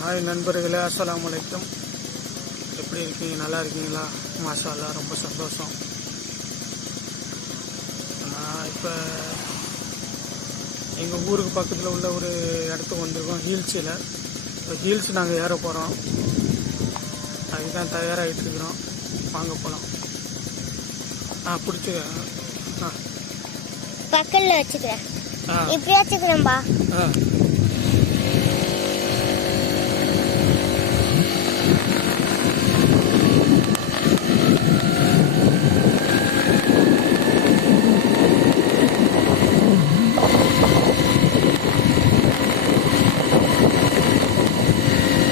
Hi நண்பர்களே, அஸ்ஸலாமு அலைக்கும். எப்படி இருக்கீங்க? நல்லா இருக்கீங்களா? மாஷா அல்லாஹ், ரொம்ப சந்தோஷம். நான் இப்போ எங்கள் ஊருக்கு பக்கத்தில் உள்ள ஒரு இடத்துக்கு வந்திருக்கோம், ஹீல்ஸில். இப்போ ஹீல்ஸ் நாங்கள் ஏற போகிறோம், அதுதான் தயாராகிட்டு இருக்கிறோம். வாங்க போகலாம். பிடிச்சிக்கிறேன். பக்கத்தில் வச்சுக்கிறேன், இப்படி வச்சுக்கிறேன்பா.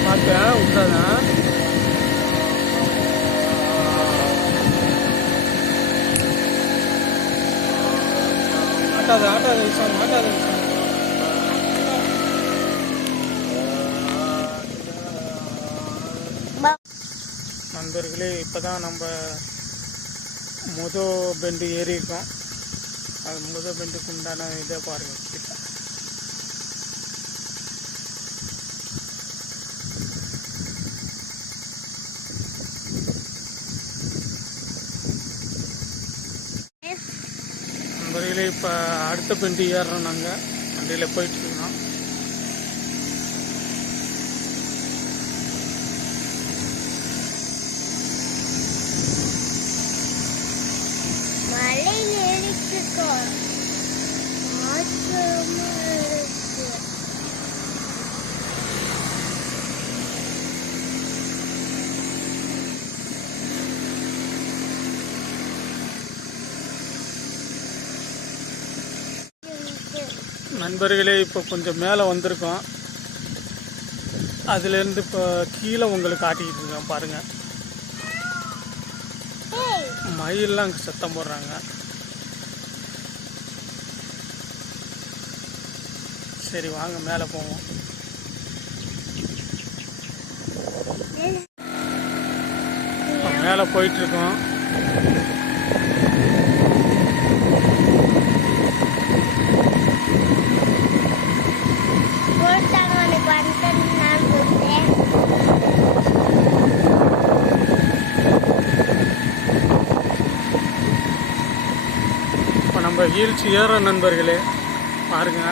பார்த்தேன் விட்டாதான் ஆட்டாத விஷயம் ஆட்டாத விஷயம். நண்பர்களே, இப்போதான் நம்ம பெண்டு ஏறி இருக்கோம். அது பெண்டுக்கு உண்டான இதை பாருங்க. கிட்ட நண்பர்களே, இப்போ அடுத்த பெண்டு ஏறுறோம். நாங்கள் வண்டியில் போயிட்டு இருக்கோம். நண்பர்களே, இப்போ கொஞ்சம் மேலே வந்திருக்கோம். அதுலேருந்து இப்போ கீழே உங்களுக்கு காட்டிக்கிட்டு இருக்கேன் பாருங்கள். மயிலெலாம் அங்கே சத்தம் போடுறாங்க. சரி, வாங்க மேலே போவோம். மேலே போயிட்டுருக்கோம். இப்போ நம்ம ஹீல்ஸ் ஏற நண்பர்களே, பாருங்க.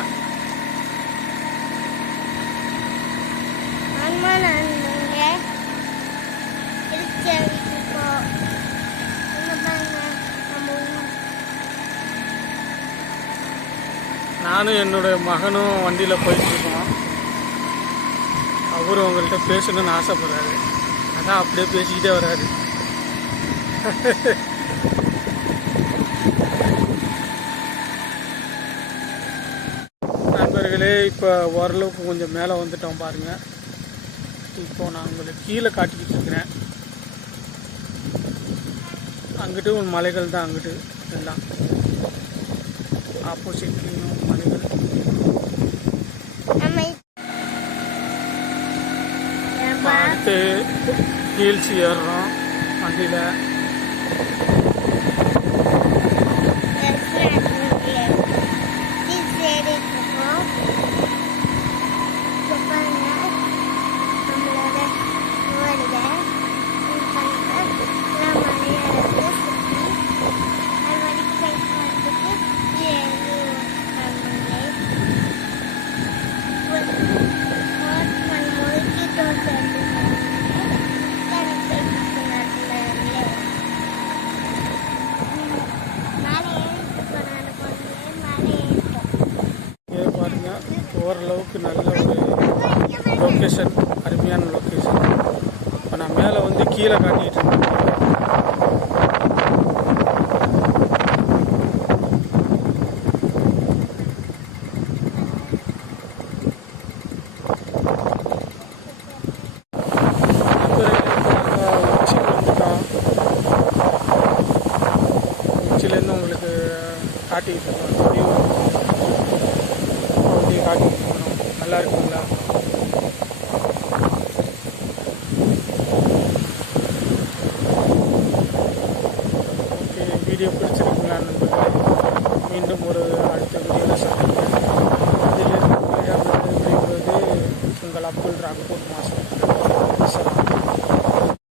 நானும் என்னுடைய மகனும் வண்டியில் போயிட்டுருக்கோம். அவரும் உங்கள்கிட்ட பேசணும்னு ஆசைப்படுறாரு, அதான் அப்படியே பேசிக்கிட்டே வர்றாரு. நண்பர்களே, இப்போ ஓரளவுக்கு கொஞ்சம் மேலே வந்துட்டோம் பாருங்கள். இப்போ நான் உங்களுக்கு கீழே காட்டிக்கிட்டு இருக்கிறேன். அங்கிட்டு ஒரு மலைகள் தான், அங்கிட்டு எல்லாம் ஆப்போசிட்லேயும் மலைகள். அடுத்து ஹீல்ஸ் ஏறுறோம் வண்டியில். ஓரளவுக்கு நல்ல ஒரு லொக்கேஷன், அருமையான லொக்கேஷன். இப்போ நான் மேலே வந்து கீழே காட்டிகிட்டு இருக்கேன். உச்சிலேருந்து உங்களுக்கு காட்டிக்கிட்டு இருக்கோம். காட்டிக்கிட்டு இருக்கணும். நல்லா இருக்குங்களா? ஒரு அங்கே போட்டு மாசம்